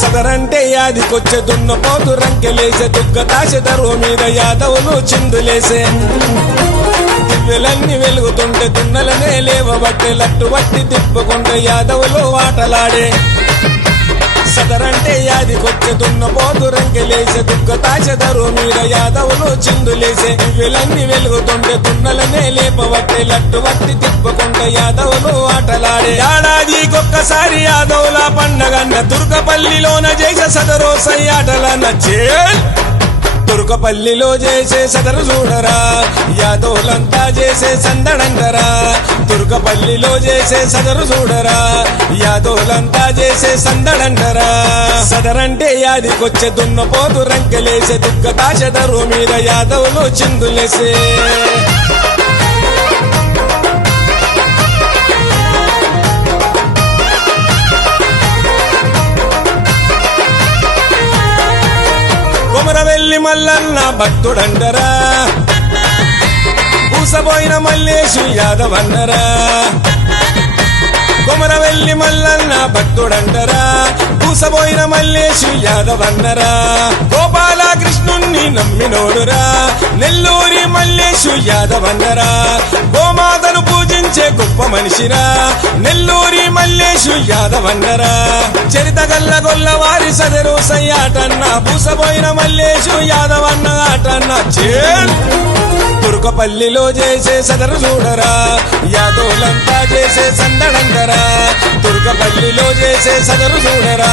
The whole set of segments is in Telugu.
సదరంటే యాదికొచ్చే దున్నపోతు రంకెలేసే దుగ్గ తాశెదరు మీద యాదవులు చిందులేసే దివ్యలన్నీ వెలుగుతుంటే దున్నలనే లేవబట్టే లట్టు వట్టి తిప్పుకుంటే యాదవులు ఆటలాడే సదరంటే యాదికొచ్చే దున్నపోతు రంకెలేసే దుగ్గ తాశెదరు మీద యాదవులు చిందులేసే దివ్యలన్నీ వెలుగుతుంటే దున్నలనే లేపబట్టే లట్టు వట్టి తిప్పుకుంటే యాదవులు ఆటలాడే ఏడాదికొక్కసారి యాదవుల పండగన్న తుర్కపల్లిలోన చేసే సదరు సయ్యాటల నచ్చే తుర్కపల్లిలో చేసే సదరు చూడరా యాదవులంతా చేసే సందడంటరా తుర్కపల్లిలో చేసే సదరు చూడరా యాదవులంతా చేసే సందడంటరా సదరంటే యాదికొచ్చే దున్నపోతు రంకెలేసే దుగ్గ తాశెదరు మీద యాదవులు చిందులేసే కొమరవెల్లి మల్లన్న భక్తుడంటరా పూసబోయిన మల్లేశు యాదవన్నరా కొమరవెల్లి మల్లన్న భక్తుడంటరా పూసబోయిన మల్లేశు యాదవన్నరా గోపాలకృష్ణుణ్ణి నమ్మినోడురా నెల్లూరి మల్లేశు యాదవన్నరా గోమాతను పూజించే గొప్ప మనిషిరా నెల్లూరి మల్లేశు యాదవన్నరా చరిత గల్ల గొల్ల వారి సదరు సయ్యాటన్న పూసబోయిన మల్లేశు యాదవన్న ఆటన్న చేల్ తుర్కపల్లిలో చేసే సదరు చూడరా యాదవులంతా చేసే సందడంటరా తుర్కపల్లిలో చేసే సదరు చూడరా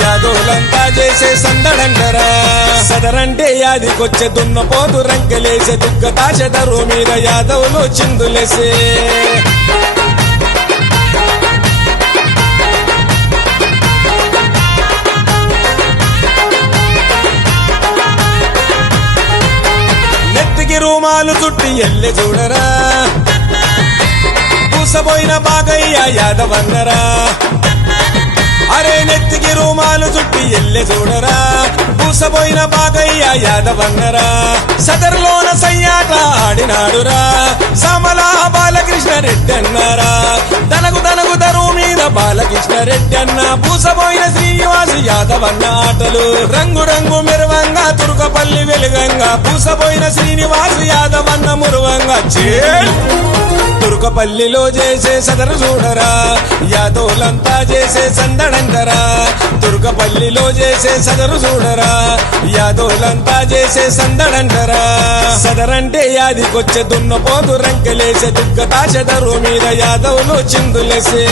యాదవులంతా చేసే సందడంటరా సదరంటే యాదికొచ్చే దున్నపోతు రంకెలేసే దుగ్గ తాశెదరు మీద యాదవులు చిందులేసే రూమాలు చుట్టి ఎల్లె చూడరా పూసబోయిన బాగయ్య యాదవన్నరా అరే నెత్తికి రూమాలు చుట్టి ఎల్లె చూడరా పూసబోయిన బాగయ్య యాదవన్నరా సదరులోన సయ్యాట ఆడినాడురా సమలా బాలకృష్ణ రెడ్డి అన్నారా తనకు దరువు మీద బాలకృష్ణ రెడ్డి అన్న పూసబోయిన శ్రీనివాసు యాదవన్న ఆటలు రంగు రంగు మెరువంగా తుర్కపల్లి వెలుగంగా పూసబోయిన శ్రీనివాసు యాదవన్న మురువంగా చేల్ తుర్కపల్లిలో చేసే సదరు చూడరా యాదవులంతా చేసే సందడంటరా తుర్కపల్లిలో చేసే సదరు చూడరా యాదవులంతా చేసే సందడంటరా సదరంటే యాదికొచ్చే దున్నపోతు రంకెలేసే దుగ్గ తాశెదరు మీద యాదవులు చిందులేసే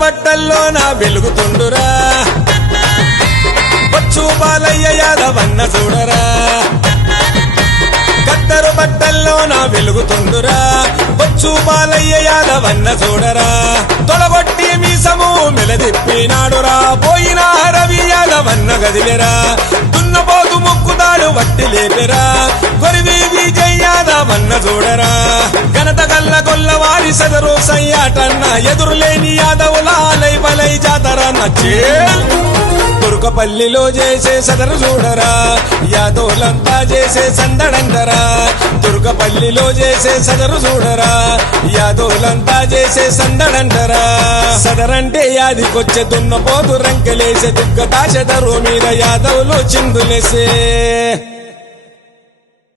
బట్టల్లో నా వెలుగుతుండురా బొచ్చు బాలయ్య యాదవన్న చూడరా కత్తరు బట్టల్లో నా వెలుగుతుండురా బొచ్చు బాలయ్య యాదవన్న చూడరా తొలగొట్టి మీసము మెలదిప్పినాడురా పోయిన రవి యాదవన్న గదిలేరా దున్నపోతు ముక్కుతాడు వట్టి లేపెరా కొరివి విజయ్ యాదవన్న చూడరా ఘనత గల్ల గొల్ల వారి సదరు సయ్యాటన్న ఎదురులేని యాదవుల లై జాతర నచ్చే తుర్కపల్లిలో చేసే సదరు చూడరా యాదవులంతా చేసే సందడంటరా తుర్కపల్లిలో చేసే సదరు చూడరా యాదవులంతా చేసే సందడంటరా సదరంటే యాదికొచ్చే దున్నపోతు రంకెలేసే దుగ్గ తాశెదరు మీద యాదవులు చిందులేసే